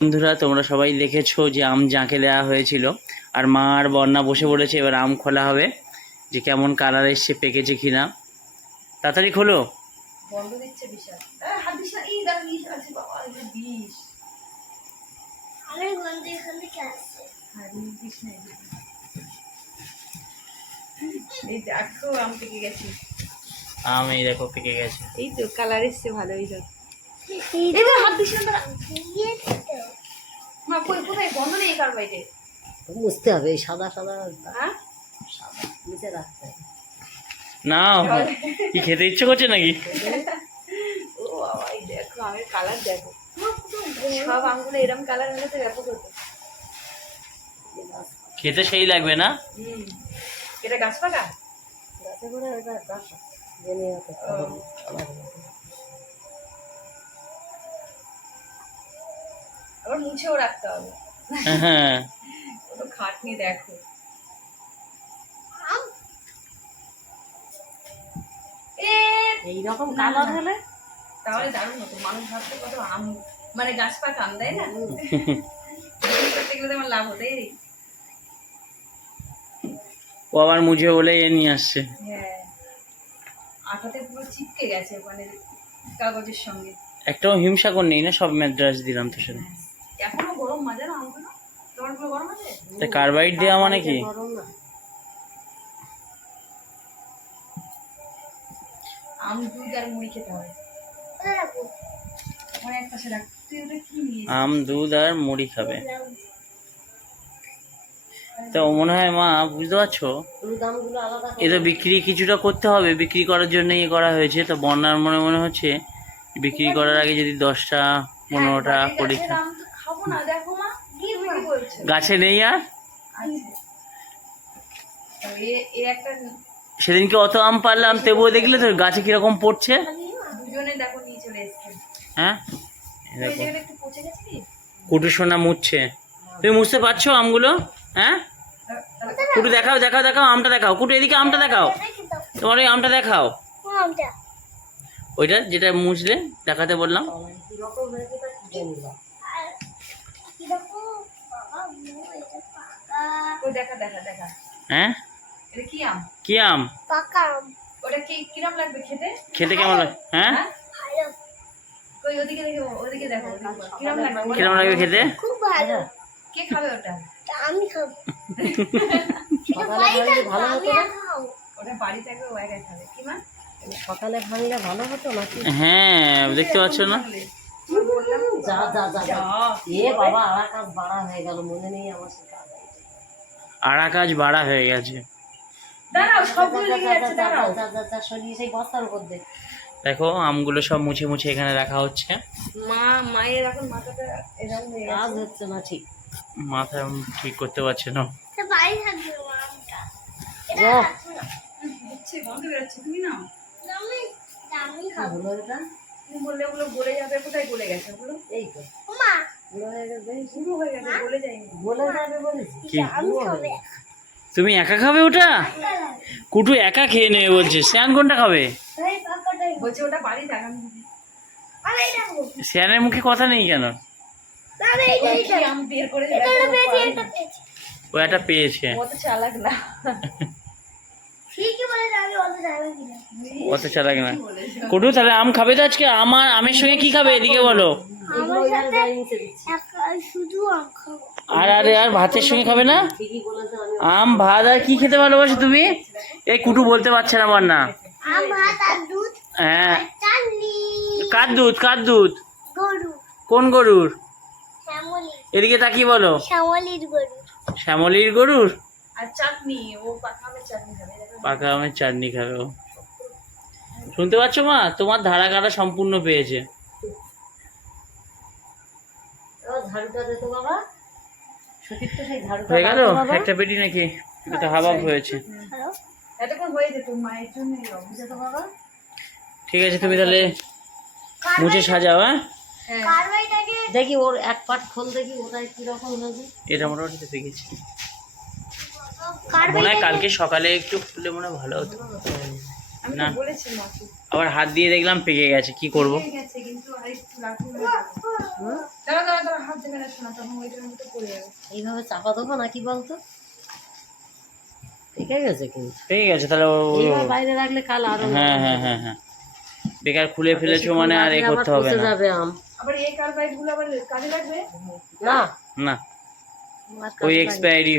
বন্ধুরা তোমরা সবাই দেখেছ যে আম জাঁকে দেওয়া হয়েছিল। আর মা আর বন্যা বসে পড়েছে এবার আম খোলা হবে। যে কেমন কালার এসছে পেকেছে কিনা? তাড়াতাড়ি খোলো। দেখো আম পেকে গেছে। আম এই দেখো পেকে গেছে। এই তো কালার এসছে ভালো এই এই এই তো হাত দিস না মা কই কোথায়? বন্ধ নেই কার বাইরে বুঝতে হবে এই সাদা সাদা হ্যাঁ? সাদা নিচে রাখতে হবে না কি খেতে ইচ্ছে করছে নাকি? ও বাবা দেখো কালার দেখো। সব এরকম কালার হলে তো ব্যাপক হতো। খেতে সেই লাগবে না? হুম। এটা গাছ পাকা? গাছে করে এটা গাছ। জেনে আবার মুছেও রাখতে হবে। হ্যাঁ। কত খাটনি দেখো। এইরকম কালার হলে? তাহলে দারুণ হতো। মানুষ ভাবতে কত আম মানে গাছ পাকা আম তাই না? করতে গেলে আমার লাভ হতো ও আবার মুঝে বলে এ নিয়ে আসছে। হ্যাঁ। আটাতে পুরো চিপকে গেছে মানে কাগজের সঙ্গে। একটাও হিংসা কর নেই না সব ম্যাদ্রাস দিলাম তো সাথে এখনও গরম মাজা না আমগুলো তোমারগুলো গরম আছে তা কার্বাইড দেওয়া মানে কি? আম দুধ আর মুড়ি খাবে। তো মনে হয় মা বুঝতে পারছ? এ তো বিক্রি কিছুটা করতে হবে। বিক্রি করার জন্য ইয়ে করা হয়েছে। তো বন্যার মনে মনে হচ্ছে বিক্রি করার আগে যদি দশটা পনেরোটা কুড়িটা আম খাব না। দেখো গাছে নেই আর? আচ্ছা। সেদিনকে অত আম পারলাম তবুও দেখলে তো গাছে কীরকম পড়ছে। হ্যাঁ? কুটু সোনা মুছছে। তুমি মুছতে পারছ আমগুলো? হ্যাঁ? কুটু দেখাও দেখাও দেখাও আমটা দেখাও। কুটু এদিকে আমটা দেখাও। তোমার ওই আমটা দেখাও। ওইটা যেটা মুছলে দেখাতে বললাম। কীরকম হয়েছে তা কি জানি বা। আর কীরকম বাবা মো এটা পাকা। ওই দেখা দেখা দেখা। হ্যাঁ? এটা কি আম? কি আম? পাকা আম। ওটা কি কিরম লাগবে খেতে? খেতে কেমন লাগে? হ্যাঁ? হ্যাঁ? ওদিকে দেখো ওদিকে দেখো কিরম লাগবে? কিরম লাগবে খেতে? খুব ভালো। কে খাবে ওটা? আমি খাব। সকালে ভাঙলে ভালো হতো না? ওটা বাড়ি থাকবে ও খাবে। কি মা? সকালে ভাঙলে ভালো হতো নাকি? হ্যাঁ দেখতে পাচ্ছ না? যা যা যা যা। এ বাবা আর কাজ বাড়া হয়ে গেল মনে নেই আমার সে আড়া কাজ বাড়া হয়ে গেছে। দেখো আমগুলো সব মুছে মুছে এখানে রাখা হচ্ছে। মা মায়ের এখন মাথাটা এরকম কাজ হচ্ছে না ঠিক। মাথা ঠিক করতে পারছে না। তুমি না তুমি বললে ওগুলো গলে যাবে কোথায় গলে গেছে ওগুলো এই তো। মা। তুমি একা খাবে ওটা? কুটু একা খেয়ে নেবে বলছে। শ্যান কোনটা খাবে? শ্যানের মুখে কথা নেই কেন? ও একটা পেয়েছে। চালাক না। অত চালাক না। কুটু তাহলে আম খাবে তো আজকে? আমার আমের সঙ্গে কি খাবে? এদিকে বলো। আর আর আর ভাতের সঙ্গে খাবে না? আমি ভাত আর কি খেতে ভালোবাসো তুমি? এই কুটু বলতে পারছে না আমার না। হ্যাঁ। কার দুধ? কার দুধ? কোন গরুর? এদিকে তাকিয়ে বলো। শ্যামলির গরু শ্যামলির গরুর? আর চাটনি ও পাকামের চাটনি খাবে পাকা আমের চাটনি খাবে ও। শুনতে পাচ্ছ মা? তোমার ধারা কাটা সম্পূর্ণ পেয়েছে। হয়ে গেল। একটা পেটি নাকি? এটা হাবাব হয়েছে। হয়ে তো বাবা। ঠিক আছে তুমি তাহলে মুছে সাজাও হ্যাঁ? হ্যাঁ। দেখি ওর এক পাট খোল দেখি ওটাই কীরকম হয়েছে এটা মোটামুটি পেকেছি। মনে হয় কালকে সকালে একটু খুলে মনে ভালো হতো। না। আবার হাত দিয়ে দেখলাম পেকে গেছে কি করব? দেবে না এইভাবে চাপা দেবো নাকি বলতো? পেকে গেছে কিন্তু। পেকে গেছে তাহলে বাইরে রাখলে কাল আরও হ্যাঁ হ্যাঁ হ্যাঁ হ্যাঁ। বেকার খুলে ফেলেছো মানে আর এ করতে হবে না। যাবে আম। আবার এই কার্বাইড আবার কাজে লাগবে? না। না। ওই এক্সপায়ারি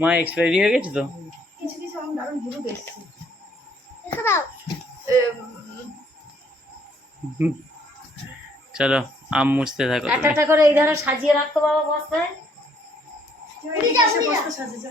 মা এক্সপায়ারি হয়ে গেছে তো? কিছু কিছু আমার দারুণ এসছে। চলো আম মুছতে থাকো একটা একটা করে এই ধরনের সাজিয়ে রাখতো বাবা বস্তায়। সাজিয়ে এসে বসতে সাজে যা